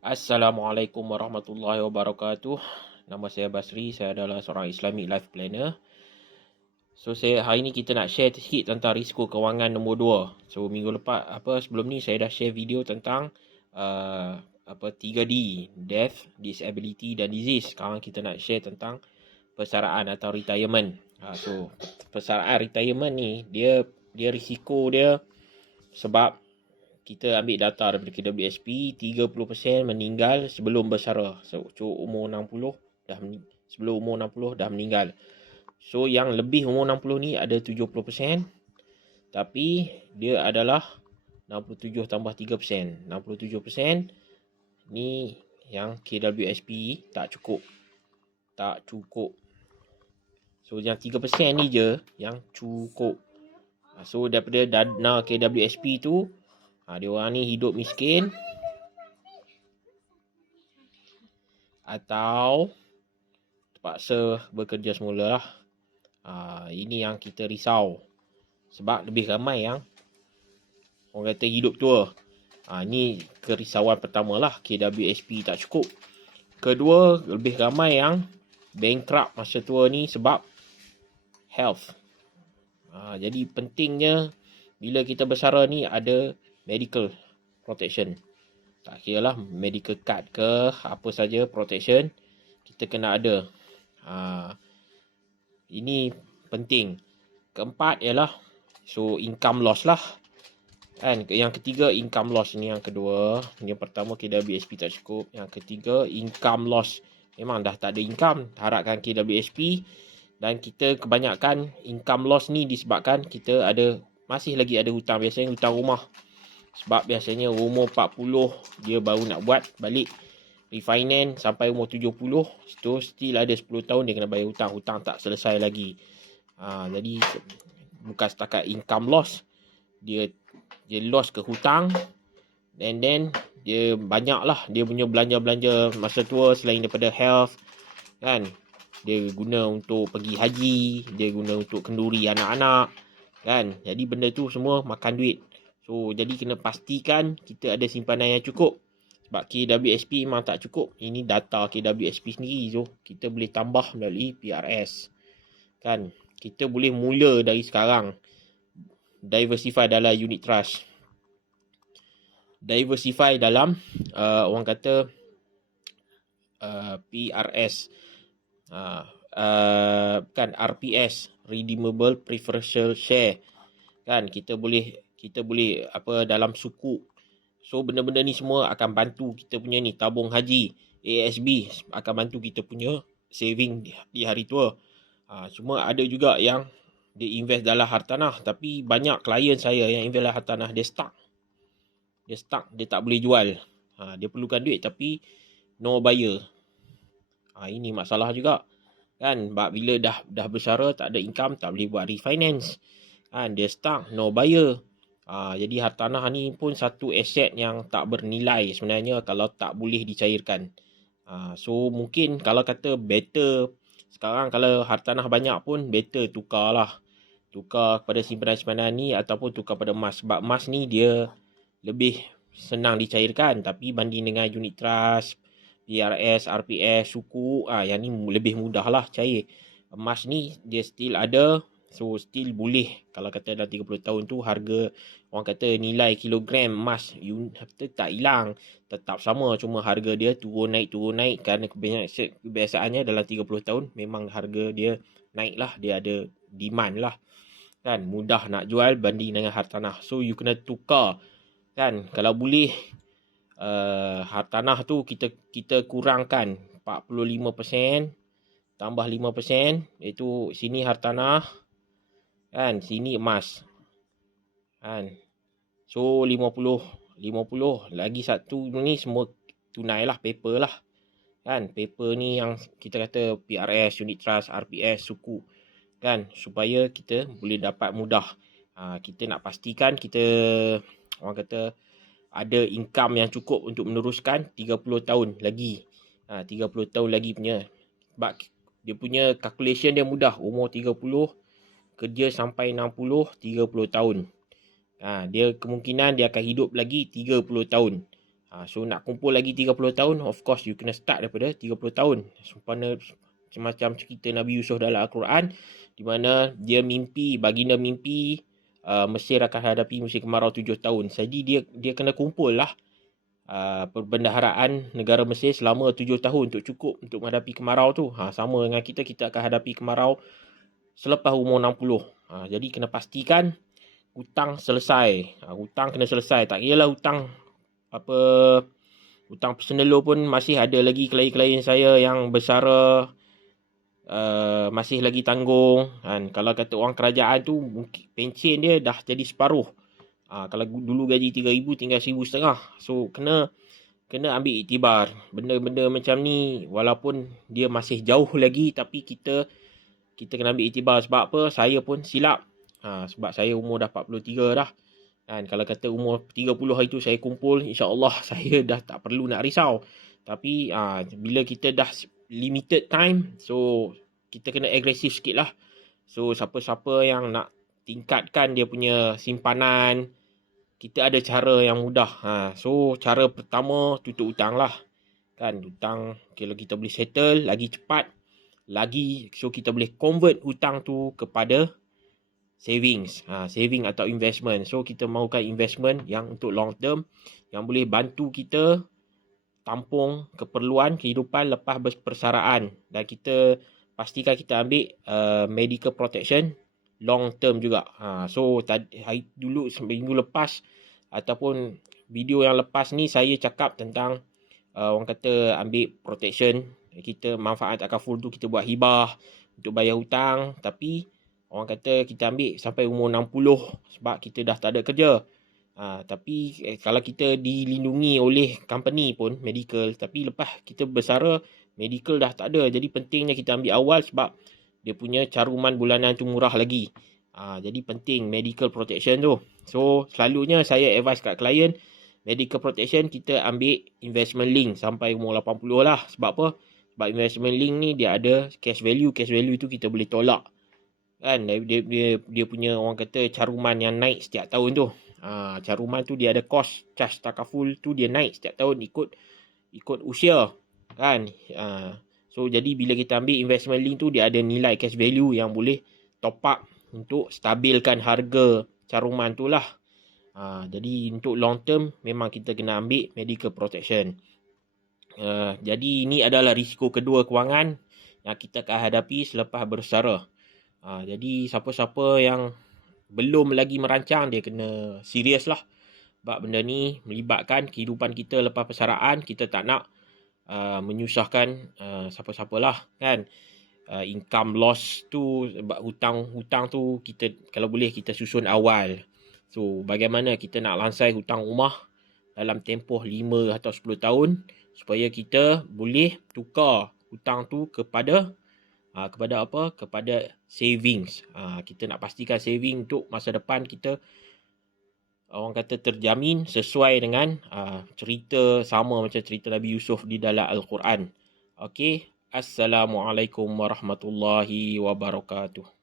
Assalamualaikum warahmatullahi wabarakatuh. Nama saya Basri, saya adalah seorang Islamic Life Planner. So hari ni kita nak share sikit tentang risiko kewangan nombor 2. So minggu lepas sebelum ni saya dah share video tentang 3D, death, disability dan disease. Sekarang kita nak share tentang persaraan atau retirement. So persaraan retirement ni dia risiko dia sebab kita ambil data daripada KWSP, 30% meninggal sebelum bersara. So umur 60 sebelum umur 60 dah meninggal. So yang lebih umur 60 ni ada 70%, tapi dia adalah 67 tambah 3%. 67% ni yang KWSP tak cukup. So yang 3% ni je yang cukup. So daripada dana KWSP tu, dia orang ni hidup miskin atau terpaksa bekerja semula lah. Ini yang kita risau. Sebab lebih ramai yang orang kata hidup tua. Ini kerisauan pertama lah, KWSP tak cukup. Kedua, lebih ramai yang bankrupt masa tua ni sebab health. Jadi pentingnya bila kita bersara ni ada medical protection. Tak kira lah medical card ke apa saja protection kita kena ada. Ini penting. Keempat ialah income loss lah. Kan? Yang ketiga income loss ni yang kedua. Yang pertama KWSP tak cukup. Yang ketiga income loss. Memang dah tak ada income. Harapkan KWSP. Dan kita kebanyakan income loss ni disebabkan kita masih lagi ada hutang. Biasanya hutang rumah. Sebab biasanya umur 40 dia baru nak buat balik refinance sampai umur 70. Itu still ada 10 tahun dia kena bayar hutang. Hutang tak selesai lagi. Jadi bukan setakat income loss. Dia loss ke hutang. And then dia banyak lah dia punya belanja-belanja masa tua selain daripada health. Kan? Dia guna untuk pergi haji. Dia guna untuk kenduri anak-anak. Kan? Jadi benda tu semua makan duit. So jadi kena pastikan kita ada simpanan yang cukup. Sebab KWSP memang tak cukup. Ini data KWSP sendiri. So kita boleh tambah melalui PRS. Kan? Kita boleh mula dari sekarang. Diversify dalam unit trust. Diversify dalam orang kata PRS. Kan RPS, Redeemable Preferential Share. Kan? Kita boleh dalam suku. So benda-benda ni semua akan bantu kita punya ni tabung haji, ASB akan bantu kita punya saving di hari tua. Cuma ada juga yang dia invest dalam hartanah, tapi banyak klien saya yang invest dalam hartanah dia stuck. Dia tak boleh jual. Dia perlukan duit tapi no buyer. Ini masalah juga. Kan? Bila dah bersara tak ada income, tak boleh buat refinance. Kan? Dia stuck, no buyer. Jadi hartanah ni pun satu aset yang tak bernilai sebenarnya kalau tak boleh dicairkan. So mungkin kalau kata better sekarang kalau hartanah banyak pun better tukar kepada simpanan-simpanan ni ataupun tukar pada emas. Sebab emas ni dia lebih senang dicairkan, tapi banding dengan unit trust, PRS, RPS, suku, yang ni lebih mudah lah cair. Emas ni dia still ada. So still boleh. Kalau kata dalam 30 tahun tu harga orang kata nilai kilogram emas tak hilang, tetap sama, cuma harga dia turun naik kerana kebiasaannya dalam 30 tahun memang harga dia naik lah, dia ada demand lah. Kan? Mudah nak jual banding dengan hartanah. So you kena tukar. Kan? Kalau boleh hartanah tu kita kurangkan 45% tambah 5%, iaitu sini hartanah. Kan? Sini emas. Kan? So 50 lagi satu ni semua tunai lah, paper lah. Kan? Paper ni yang kita kata PRS, unit trust, RPS, suku. Kan? Supaya kita boleh dapat mudah. Kita nak pastikan kita orang kata ada income yang cukup untuk meneruskan 30 tahun lagi. 30 tahun lagi punya. Sebab dia punya calculation dia mudah. Umur 30 kerja sampai 60, 30 tahun. Dia kemungkinan dia akan hidup lagi 30 tahun. So nak kumpul lagi 30 tahun, of course you kena start daripada 30 tahun. Sempena macam cerita Nabi Yusuf dalam Al-Quran, di mana dia mimpi, baginda mimpi Mesir akan hadapi musim kemarau 7 tahun. Jadi dia kena kumpul lah perbendaharaan negara Mesir selama 7 tahun untuk cukup untuk menghadapi kemarau tu. Sama dengan kita akan hadapi kemarau selepas umur 60. Jadi kena pastikan hutang selesai. Hutang kena selesai. Tak kiralah hutang hutang personal pun masih ada lagi klien-klien saya yang bersara masih lagi tanggung kan. Kalau kata orang kerajaan tu mungkin pencen dia dah jadi separuh. Kalau dulu gaji 3,000 tinggal 1,500. So kena ambil iktibar. Benda-benda macam ni walaupun dia masih jauh lagi, tapi kita kena ambil iktibar. Sebab apa? Saya pun silap. Sebab saya umur dah 43 dah. Kan, kalau kata umur 30 hari tu saya kumpul, insya-Allah saya dah tak perlu nak risau. Tapi bila kita dah limited time, so kita kena agresif sikit lah. So siapa-siapa yang nak tingkatkan dia punya simpanan, kita ada cara yang mudah. So cara pertama tutup hutang lah. Kan, hutang kalau kita boleh settle lagi cepat, lagi so kita boleh convert hutang tu kepada savings, saving atau investment. So kita mahukan investment yang untuk long term, yang boleh bantu kita tampung keperluan kehidupan lepas berpersaraan, dan kita pastikan kita ambil medical protection long term juga. So hari dulu seminggu lepas ataupun video yang lepas ni saya cakap tentang orang kata ambil protection, kita manfaat akaful tu kita buat hibah untuk bayar hutang, tapi orang kata kita ambil sampai umur 60 sebab kita dah tak ada kerja. Tapi kalau kita dilindungi oleh company pun medical, tapi lepas kita bersara medical dah tak ada. Jadi pentingnya kita ambil awal sebab dia punya caruman bulanan tu murah lagi. Jadi penting medical protection tu. So selalunya saya advise kat klien, medical protection kita ambil investment link sampai umur 80 lah. Sebab apa? Sebab investment link ni dia ada cash value. Cash value tu kita boleh tolak. Kan, dia punya orang kata caruman yang naik setiap tahun tu. Caruman tu dia ada cost, charge takaful tu dia naik setiap tahun ikut usia kan. So jadi bila kita ambil investment link tu, dia ada nilai cash value yang boleh top up untuk stabilkan harga caruman tu lah. Jadi untuk long term memang kita kena ambil medical protection. Jadi ini adalah risiko kedua kewangan yang kita akan hadapi selepas bersara. Jadi siapa-siapa yang belum lagi merancang, dia kena serius lah. Sebab benda ni melibatkan kehidupan kita lepas persaraan. Kita tak nak menyusahkan siapa-siapa lah kan. Income loss tu, sebab hutang tu kita kalau boleh kita susun awal. So bagaimana kita nak lansai hutang rumah dalam tempoh 5 atau 10 tahun supaya kita boleh tukar hutang tu kepada apa? Kepada savings. Kita nak pastikan saving untuk masa depan kita orang kata terjamin sesuai dengan cerita sama macam cerita Nabi Yusuf di dalam Al-Quran. Okey. Assalamualaikum warahmatullahi wabarakatuh.